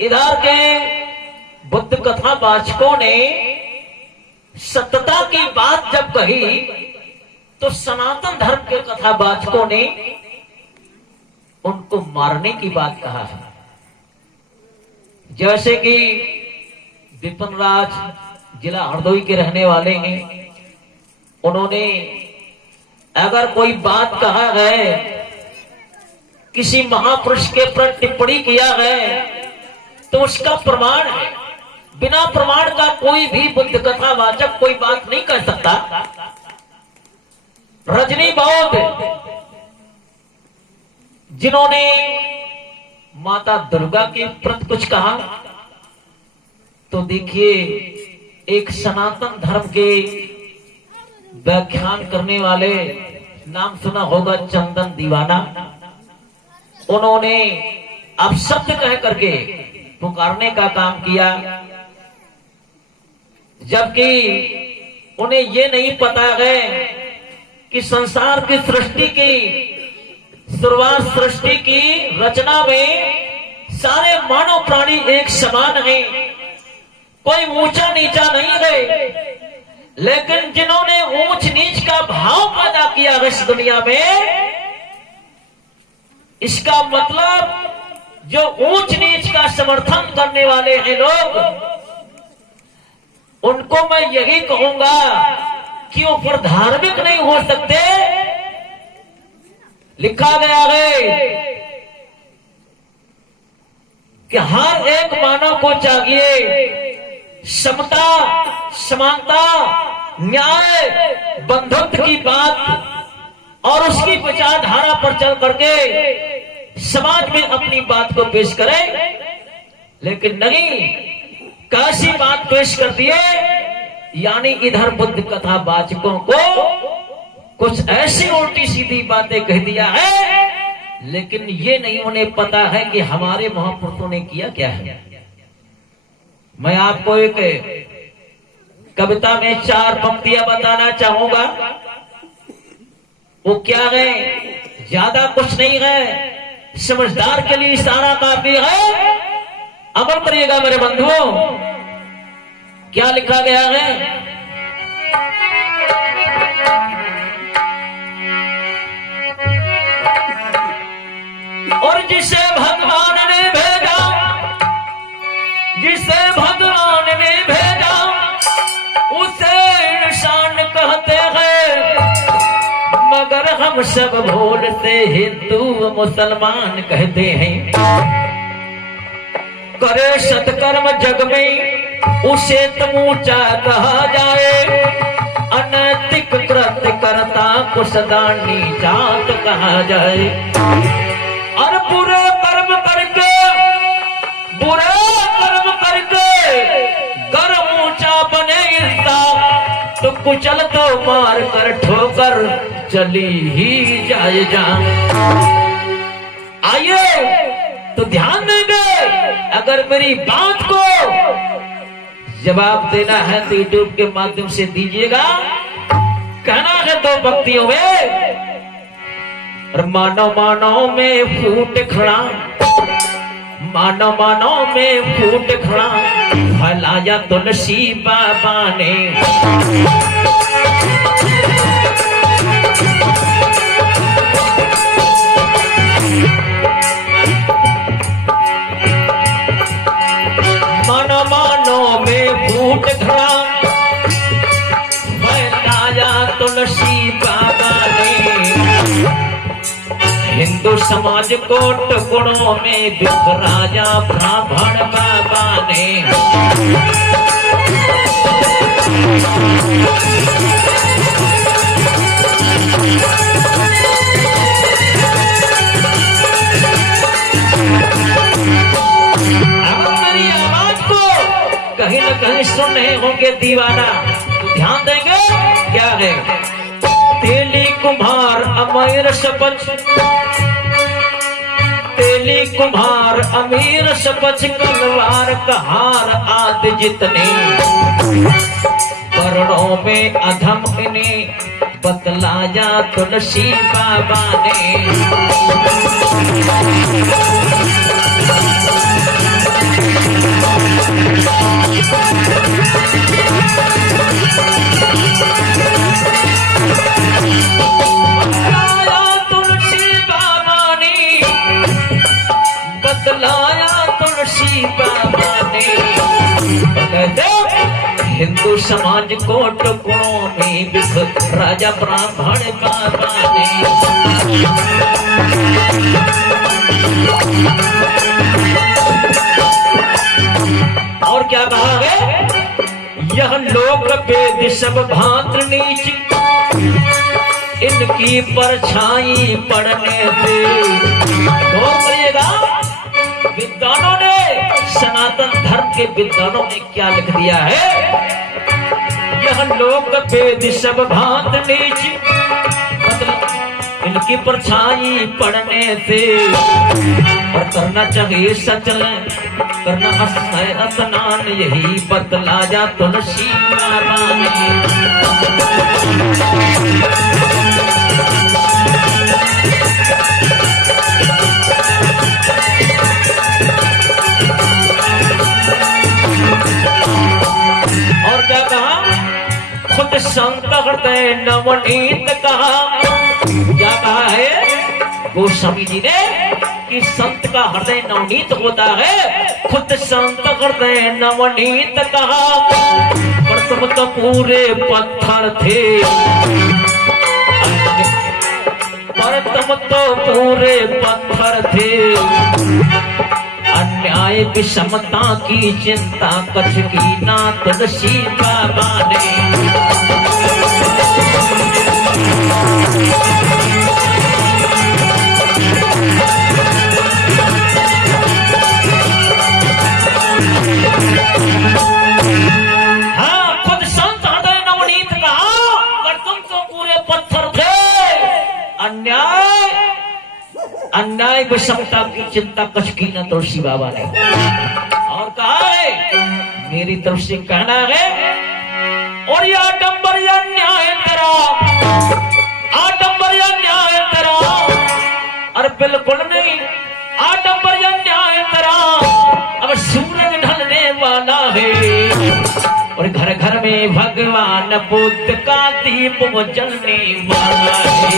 इधर के बुद्ध कथा वाचकों ने सत्यता की बात जब कही तो सनातन धर्म के कथा वाचकों ने उनको मारने की बात कहा है। जैसे कि विपिन राज जिला हरदोई के रहने वाले हैं, उन्होंने अगर कोई बात कहा है, किसी महापुरुष के प्रति टिप्पणी किया है, तो उसका प्रमाण है। बिना प्रमाण का कोई भी बुद्ध कथा वाचक कोई बात नहीं कर सकता। रजनी बौद्ध जिन्होंने माता दुर्गा के प्रति कुछ कहा, तो देखिए एक सनातन धर्म के व्याख्यान करने वाले, नाम सुना होगा चंदन दीवाना, उन्होंने अपशब्द कह करके पुकारने का काम किया, जबकि उन्हें ये नहीं पता है कि संसार की सृष्टि की शुरुआत, सृष्टि की रचना में सारे मानव प्राणी एक समान हैं, कोई ऊंचा नीचा नहीं है। लेकिन जिन्होंने ऊंच नीच का भाव पैदा किया है इस दुनिया में, इसका मतलब जो ऊंच नीच का समर्थन करने वाले हैं लोग, उनको मैं यही कहूंगा कि वो फिर धार्मिक नहीं हो सकते। लिखा गया है कि हर एक मानव को चाहिए समता, समानता, न्याय, बंधुत्व की बात और उसकी विचारधारा पर चल करके समाज में अपनी बात को पेश करे। लेकिन नहीं, कैसी बात पेश कर दिए, यानी इधर बुद्ध कथा वाचकों को कुछ ऐसी उल्टी सीधी बातें कह दिया है, लेकिन ये नहीं उन्हें पता है कि हमारे महापुरुषों ने किया क्या है। मैं आपको एक कविता में 4 पंक्तियां बताना चाहूंगा। वो क्या है, ज्यादा कुछ नहीं है, समझदार के लिए इशारा काफी है। अमल करिएगा मेरे बंधुओं। क्या लिखा गया है, और जिसे भगवान ने भेजा, जिसे भगवान ने भेजा, उसे इंसान कहते हैं, मगर हम सब भूल से हिंदू मुसलमान कहते हैं। करे सत्कर्म जग में उसे तमूचा कहा जाए, अनैतिक कृत्य करता कुसदानी जात कहा जाए। और बुरे कर्म करके गर ऊंचा बने इंसान, तो कुचल तो मार कर ठोकर चली ही जाए जान। आइए तो ध्यान देंगे, अगर मेरी बात को जवाब देना है तो यूट्यूब के माध्यम से दीजिएगा। कहना है 2 पंक्तियों में, मानव मानव में फूट खड़ा, मानव मानव में फूट खड़ा, फैलाया तुलसी बाबा ने। मानव मानव में फूट खड़ा, फैलाया तुलसी बाबा ने। हिंदू समाज को टुकड़ों में बिखराया ब्राह्मण बाबा ने। अब मेरी आवाज को कहीं न कहीं सुन रहे होंगे दीवाना, तो ध्यान देंगे। क्या है, तेली कुम्हार अमीर सपच, तेली कुम्हार अमीर सपच, कलवार कहार आदि जितने, करोड़ों में अधम इन्हें बतलाया तुलसी बाबा ने। लाया तुलसी बाबा ने। कहते हिंदू समाज को टुकड़ों में बिख राजा ब्राह्मण बाबा ने। और क्या कहा है, यह लोक वेद सब भांत नीच, इनकी परछाई पड़ने से। गौर करिएगा, विद्वानों ने, सनातन धर्म के विद्वानों ने क्या लिख दिया है, यह लोक वेद सब भांत नीच, मतलब इनकी परछाई पड़ने से। और करना चाहिए सचलन, करना असह स्नान, यही बतलाया तुलसी बाबा ने। और क्या कहा, खुद संत हृदय नवनीत कहा। क्या कहा है गोस्वामी जी ने कि संत का हृदय नवनीत होता है। खुद संत हृदय नवनीत कहा, पर तुम तो पूरे पत्थर थे, पर तुम तो पूरे पत्थर थे। अन्याय विषमता की चिंता कछ की ना तुलसी बाबा ने। हाँ, खुद संत हृदय नवनीत कहा, पर तुम तो पूरे पत्थर थे। अन्याय विषमता की चिंता कछ की न तुलसी बाबा ने। और कहा है, मेरी तरफ से कहना है, और ये आडंबर या न्याय तेरा, आडंबर या न्याय तेरा, अरे बिल्कुल नहीं, आडंबर या न्याय तेरा। अब सूरज ढलने वाला है, और घर घर में भगवान बुद्ध का दीप वो जलने वाला है।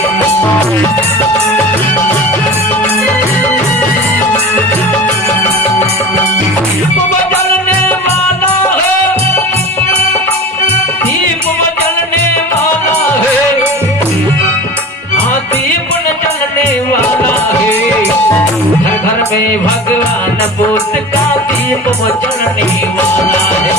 दीप वो जलने वाला है, दीप वो जलने वाला है, हाँ दीप न जलने वाला है। घर घर में भगवान बुद्ध का दीप वो जलने वाला है।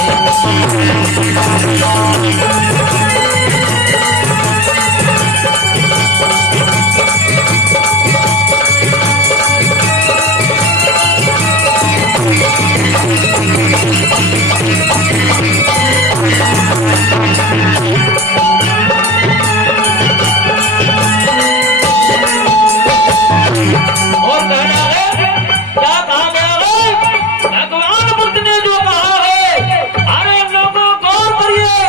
और कहना है, क्या कहा गया है, भगवान बुद्ध ने जो कहा है, अरे लोगों गौर करिए,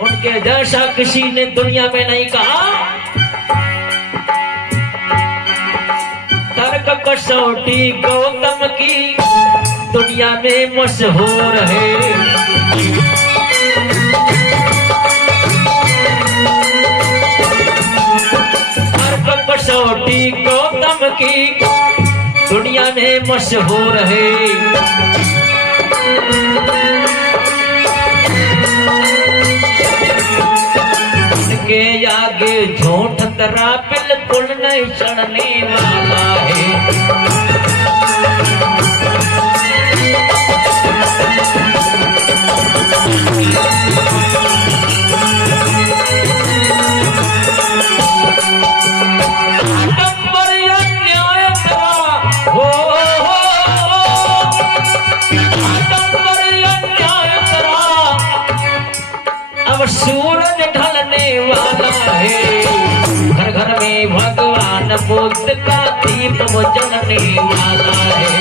उनके जैसा किसी ने दुनिया में नहीं कहा। तर्क कसौटी गौतम की दुनिया में मशहूर है। तर्क कसौटी गौतम की दुनिया में मशहूर है। के आगे झूठ तरा बिल्कुल नहीं चढ़ने वाला है। सूरज ढलने वाला है, घर घर में भगवान बुद्ध का दीप वो जलने वाला है।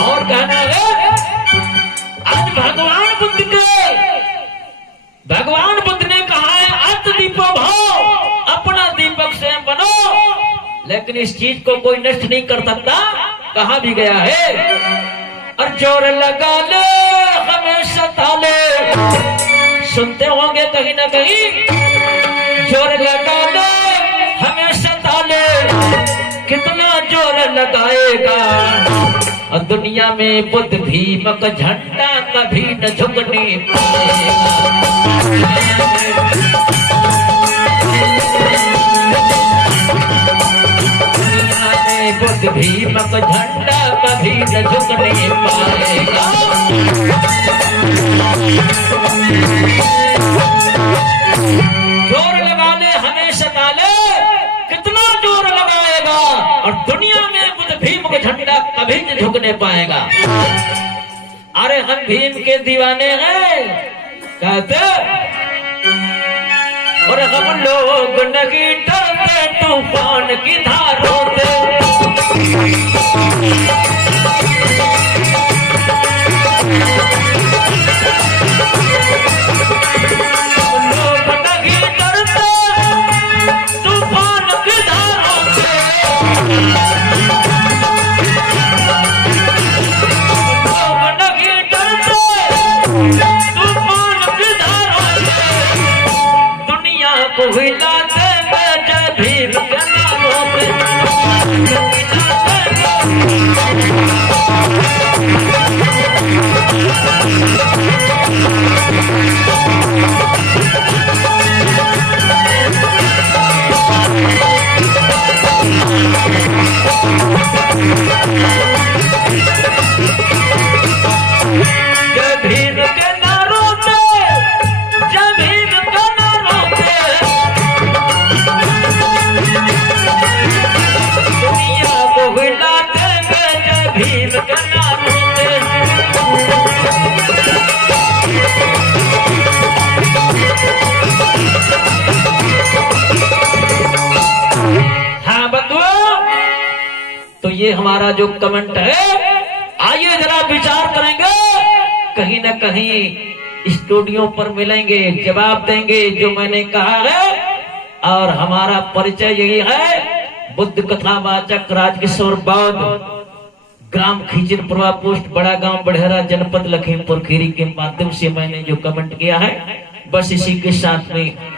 और कहना है, आज भगवान बुद्ध ने कहा है, अत दीपो भाव, अपना दीपक स्वयं बनो। लेकिन इस चीज को कोई नष्ट नहीं कर सकता। कहा भी गया है, और जोर लगा ले हमें सता ले, कहीं ना कहीं जोर लगा ले हमें सता ले, कितना जोर लगाएगा। और दुनिया में बुद्ध भीम का झंडा कभी न झुकने पाएगा। बुद्ध भीम का झंडा कभी न झुकने पाएगा। जोर लगा ले हमें सता ले, कितना जोर लगाएगा। और दुनिया में बुद्ध भीम का झंडा कभी न झुकने पाएगा। अरे हम भीम के दीवाने हैं कहते, और हम लोग नहीं डरते तूफान की धारों से। ये हमारा जो कमेंट है, आइए जरा विचार करेंगे। कहीं ना कहीं स्टूडियो पर मिलेंगे, जवाब देंगे जो मैंने कहा है। और हमारा परिचय यही है, बुद्ध कथावाचक राजकिशोर बौद्ध, ग्राम खींचनपुरा, पोस्ट बड़ा गांव बढ़ेरा, जनपद लखीमपुर खीरी के माध्यम से मैंने जो कमेंट किया है, बस इसी के साथ में